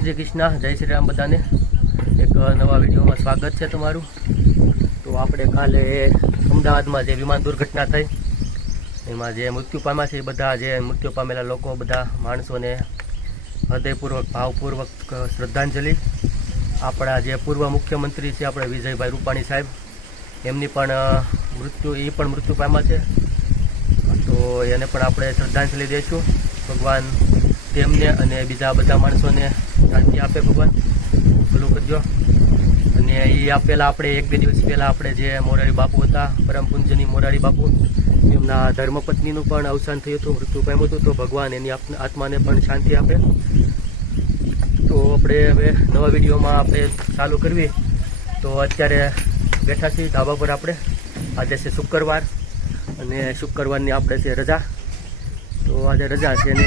શ્રી કૃષ્ણ, જય શ્રી રામ બધાને. એક નવા વિડીયોમાં સ્વાગત છે તમારું. તો આપણે કાલે અમદાવાદમાં જે વિમાન દુર્ઘટના થઈ, એમાં જે મૃત્યુ પામ્યા છે એ બધા, જે મૃત્યુ પામેલા લોકો બધા માણસોને હૃદયપૂર્વક, ભાવપૂર્વક શ્રદ્ધાંજલિ. આપણા જે પૂર્વ મુખ્યમંત્રી છે, આપણે વિજયભાઈ રૂપાણી સાહેબ, એમની પણ મૃત્યુ, એ પણ મૃત્યુ પામ્યા છે. તો એને પણ આપણે શ્રદ્ધાંજલિ દઈશું. ભગવાન તેમને અને બીજા બધા માણસોને શાંતિ આપે ભગવાન. ભલું કરજો. અને એ આપેલા આપણે એક બે દિવસ પહેલાં આપણે જે મોરારી બાપુ હતા, પરમ પૂજ્યની મોરારી બાપુ, એમના ધર્મપત્નીનું પણ અવસાન થયું હતું, મૃત્યુ પામ્યું હતું. તો ભગવાન એની આત્માને પણ શાંતિ આપે. તો આપણે હવે નવા વિડીયોમાં આપણે ચાલુ કરવી. તો અત્યારે બેઠા છીએ ધાબા પર આપણે. આજે છે શુક્રવાર અને શુક્રવારની આપણે છે રજા. તો આજે રજા છે ને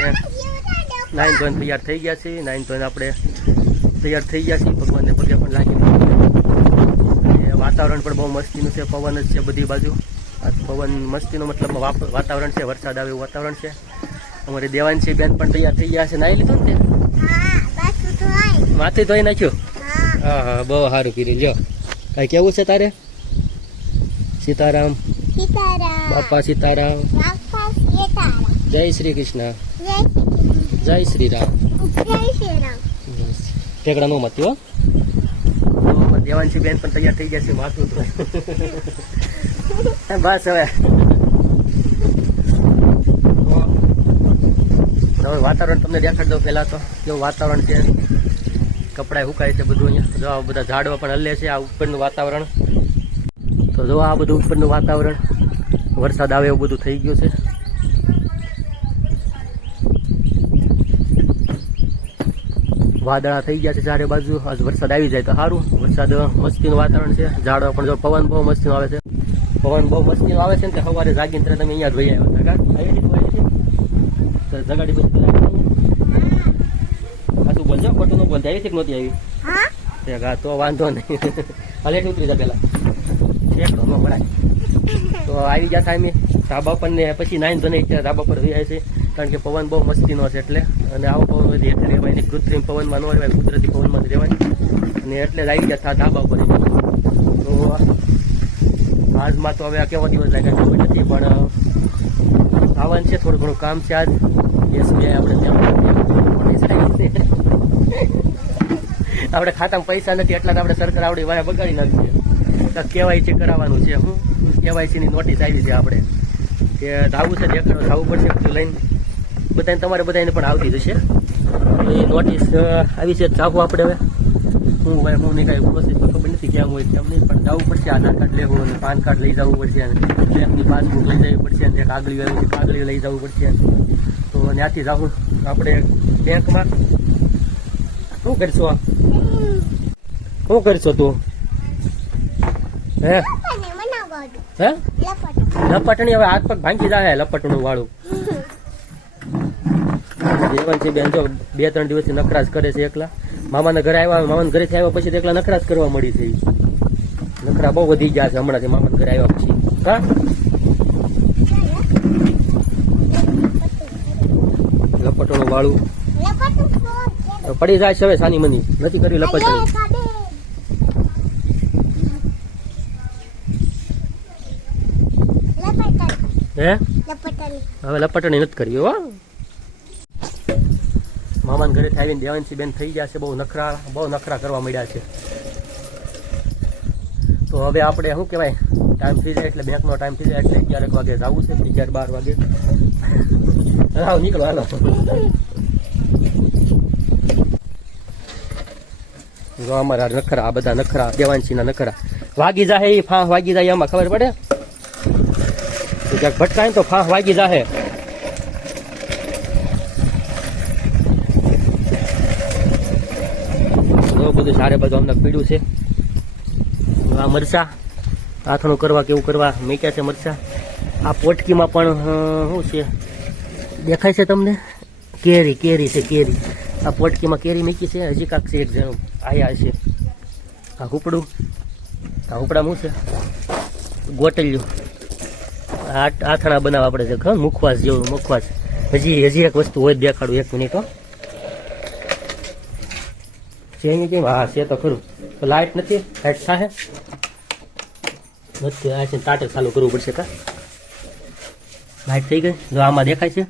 નાઈન ધોઈને તૈયાર થઈ ગયા છીએ. નાઇન ધોઈને આપણે તૈયાર થઈ ગયા છીએ. ભગવાનને પગે પણ લાગી વાતાવરણ પણ બહુ મસ્તીનું છે. પવન જ છે બધી બાજુ. પવન મસ્તીનો મતલબ વાતાવરણ છે. વરસાદ આવે એવું વાતાવરણ છે. અમારી દેવાંશી બેન પણ તૈયાર થઈ ગયા છે. નાઈ લીધું ને માથે ધોઈ નાખ્યું? હા હા બહુ સારું કર્યું લ્યો. કઈ કેવું છે તારે? સીતારામ. બાપા સીતારામ. જય શ્રી કૃષ્ણ. જય શ્રી રામ ઠેકડા નો મતી હો. દેવાંશી બેન પણ તૈયાર થઈ ગયા છે માથું તો બસ હવે. હવે વાતાવરણ તમને દેખાડ દઉં પહેલાં તો. કેવું વાતાવરણ છે? કપડાં સુકાય છે બધું અહીંયા. જો આ બધા ઝાડવા પણ હલે છે આ ઉપરનું વાતાવરણ. તો જો આ બધું ઉપરનું વાતાવરણ. વરસાદ આવે એવું બધું થઈ ગયું છે. વાદળા થઈ ગયા છે ચારે બાજુ. આજ વરસાદ આવી જાય તો સારું. વરસાદ મસ્તીનું વાતાવરણ છે. ઝાડો પણ જો પવન બહુ મસ્તીનો આવે છે. પવન બહુ મસ્તીનો આવે છે ને તો સવારે જાગીને તમે અહીંયા જ આવ્યા હતા? આવી હતી તું આવી હતી? તો જગાડી આવી આ શું બોલજો. ખોટું ન બોલતા. આવી છે કે નહોતી આવી? હા? તે હા તો વાંધો નહીં. હાલે ઉતરી જા પેલા તો આવી ગયા ટાઈમે ધાબા પર ને પછી નાઈન ધોને ધાબા પર રહ્યા છે. કારણ કે પવન બહુ મસ્તીનો છે એટલે. અને આવો પવન વધી એટલે રહેવાય નહીં. કૃત્રિમ પવનમાં ન રહેવાય, કુદરતી પવનમાં જ રહેવાય. અને એટલે આવી ગયા થા ધાબા પર તો આજમાં તો હવે આ કેવો દિવસ લાગ્યા ખબર નથી, પણ આવવાનું છે થોડું ઘણું કામ છે આજ. એસબીઆઈ આપણે ત્યાં આપણે ખાતામાં પૈસા નથી, એટલા આપણે સરકાર આવડી વાયા બગાડી નાખીએ કેવાયસી કરાવવાનું છે, હું કેવાયસી ની નોટિસ આવી છે આપણે. કે ધાવું છે, દેખાડો, ધાવું પડશે બધું લઈને. બધાને તમારે બધાને પણ આવતી જશે એ નોટિસ આવી છે. જાવું આપણે હવે. હું ભાઈ હું નહીં કાંઈ પ્રોસેસ તો ખબર નથી કેમ હોય કેમ નહીં પણ જવું પડશે. આધાર કાર્ડ લેવું અને પાન કાર્ડ લઈ જવું પડશે અને બેંકની પાસબુક લઈ જવી પડશે અને કાગળીઓ આવી કાગળીઓ લઈ જવું પડશે. તો ત્યાંથી જાવું. આપણે બેંકમાં શું કરશો શું કરશો તું? હે? હે? લપટણી હવે હાથ પગ ભાંગી જાય લપટણું વાળું જીવન છે બેન જો બે ત્રણ દિવસથી નખરાજ કરે છે એકલા. મામાના ઘરે આવ્યા મામાના ઘરેથી આવ્યા પછી એકલા નખરાજ કરવા મળી છે નકરા નખરા બહુ વધી ગયા છે હમણાંથી મામાના ઘરે આવ્યા પછી. હા લપટણું વાળું. પડી જાય છે હવે સાની મની. નથી કરી. લપટણી હે? હવે લપટણી નથી કરી હો. મામાના ઘરે આવીને દેવાંશી બેન થઈ ગયા છે, બહુ નખરા બહુ નખરા કરવા મળ્યા છે. તો હવે આપણે શું કહેવાય ટાઈમ થઈ જાય એટલે બેંકનો ટાઈમ થઈ જાય એટલે અગિયાર વાગે જવું છે અગિયાર બાર વાગે. હાલો, નીકળો, હાલો. અમારા નખરા, આ બધા નખરા, દેવાંશીના નખરા. વાગી જાહે એ ફાંસ વાગી જાય એમાં ખબર પડે? ક્યાંક ભટકાય તો ફાંસ વાગી જાહે. તો બાજુ અમને પીડ્યું છે. આ મરચા, આથણું કરવા કેવું કરવા મૂક્યા છે મરચા. આ પોટકીમાં પણ શું છે? દેખાય છે તમને? કેરી કેરી છે, કેરી. આ પોટકીમાં કેરી મૂકી છે, હજી કાંક છે એક જણું. આયા છે. આ હુપડું. આ હુપડા શું છે? ગોટલિયું. આથણા બનાવવા આપણે છે, ખબર? મુખવાસ જેવું, મુખવાસ. હજી હજી એક વસ્તુ હોય દેખાડું, એક મિનિટ, હો. છે કેમ? હા, છે તો ખરું. તો લાઇટ નથી? લાઇટ થાય નથી આ છે તાટે ચાલુ કરવું પડશે કા? લાઇટ થઈ ગઈ? જો આમાં દેખાય છે?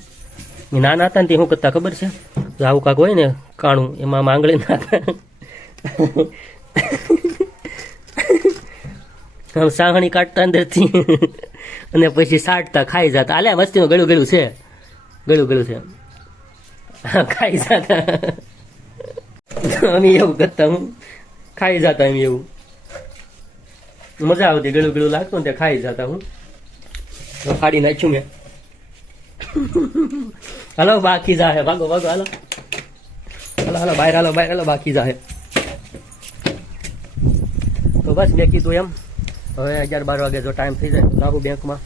એ નાના હતા ને તે શું કરતા ખબર છે? જો આવું કાંક હોય ને કાણું, એમાં નાખે. આમ સાહણી કાઢતા અંદરથી. અને પછી સાટતા, ખાઈ જતા. આલે મસ્તીનું ગળું ગળું છે. ગળું ગળું છે. ખાઈ જતા. અમે એવું કરતા હું ખાઈ જતા એમ એવું. મજા આવતી, ગળું ગળું લાગતું ને તે ખાઈ જતા હું. ફાડી નાખ્યું મેં. હાલો, બાકી જાહે. ભાગો ભાગો, હાલો. હાલો હાલો, બહાર હાલો બહાર હાલો, બાકી જાહે. તો બસ મેં કીધું એમ, હવે અગિયાર બાર વાગે જો ટાઈમ થઈ જાય તો જાઉં બેંકમાં.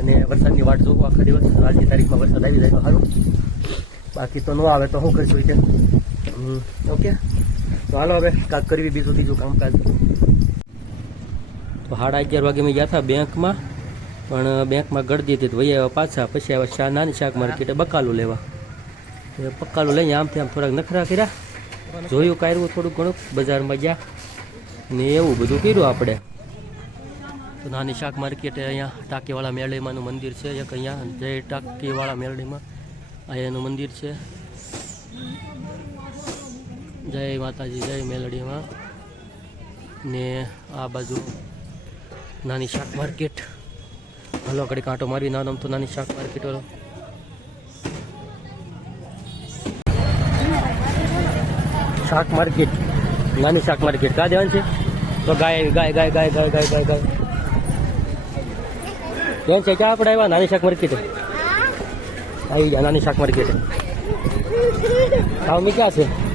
અને વરસાદની વાટ જોવું આખા દિવસ. આજની તારીખમાં વરસાદ આવી જાય તો સારું. બાકી તો ન આવે તો શું કરીશું છે ઓકે. તો હાલો હવે કાંક કરવી બીજું બીજું કામકાજ. તો સાડા અગિયાર વાગે મેં ગયા હતા બેંકમાં પણ બેંકમાં ગળદી હતી તો વહી આવ્યા પાછા પછી આવ્યા શા નાની શાક માર્કેટે બકાલું લેવા. એ બકાલું લઈને આમથી આમ થોડાક નખરા કર્યા. જોયું કાઢવું થોડું ઘણું બજારમાં ગયા. ને એવું બધું કર્યું આપણે. તો નાની શાક માર્કેટે અહીંયા ટાંકીવાળા મેરડીમાંનું મંદિર છે એક અહીંયા જય ટાંકીવાળા મેરડીમાં અહીંયા એનું મંદિર છે. જય માતાજી જય મેલડીમાં. ને આ બાજુ નાની શાક માર્કેટ. હલો ઘડી કાંટો મારી નાનો તો નાની શાક માર્કેટ વાળો. શાક માર્કેટ નાની શાક માર્કેટ. કા જવાનું છે? તો ગાય ગાય ગાય ગાય ગાય ગાય ગાય ગાય. કેમ છે? ક્યાં આપણે આવ્યા? નાની શાક માર્કેટ. આવી ગયા નાની શાક માર્કેટ. આવ મી ક્યાં છે?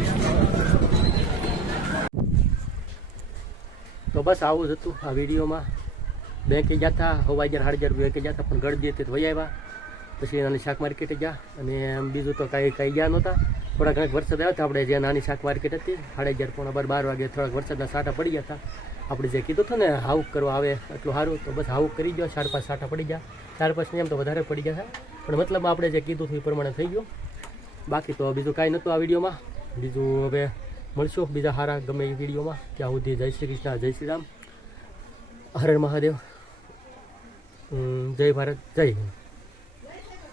બસ આવું જ હતું આ વિડીયોમાં. બેંકે ગયા હતા હવા હજાર સાડા હજાર બેંકે ગયા પણ ગળદી હતી તો વહી આવ્યા. પછી નાની શાક માર્કેટે ગયા અને એમ બીજું તો કાંઈ કાંઈ ગયા નહોતા. થોડા ઘણા વરસાદ આવ્યો હતા આપણે જે નાની શાક માર્કેટ હતી સાડા અગિયાર પોણા બાર બાર વાગે થોડાક વરસાદના સાટા પડી ગયા હતા આપણે જે કીધું હતું ને, હાઉક કરવા આવે એટલું સારું, તો બસ હાઉક કરી ગયો, ચાર પાંચ સાટા પડી ગયા. ચાર પાંચ એમ તો વધારે પડી ગયા હતા. પણ મતલબ આપણે જે કીધું હતું એ પ્રમાણે થઈ ગયું. બાકી તો બીજું કાંઈ નહોતું આ વિડીયોમાં. બીજું હવે મળશું બીજા સારા ગમે એ વિડીયોમાં. ત્યાં સુધી જય શ્રી કૃષ્ણ, જય શ્રી રામ. હર મહાદેવ. જય ભારત, જય હિન્દ.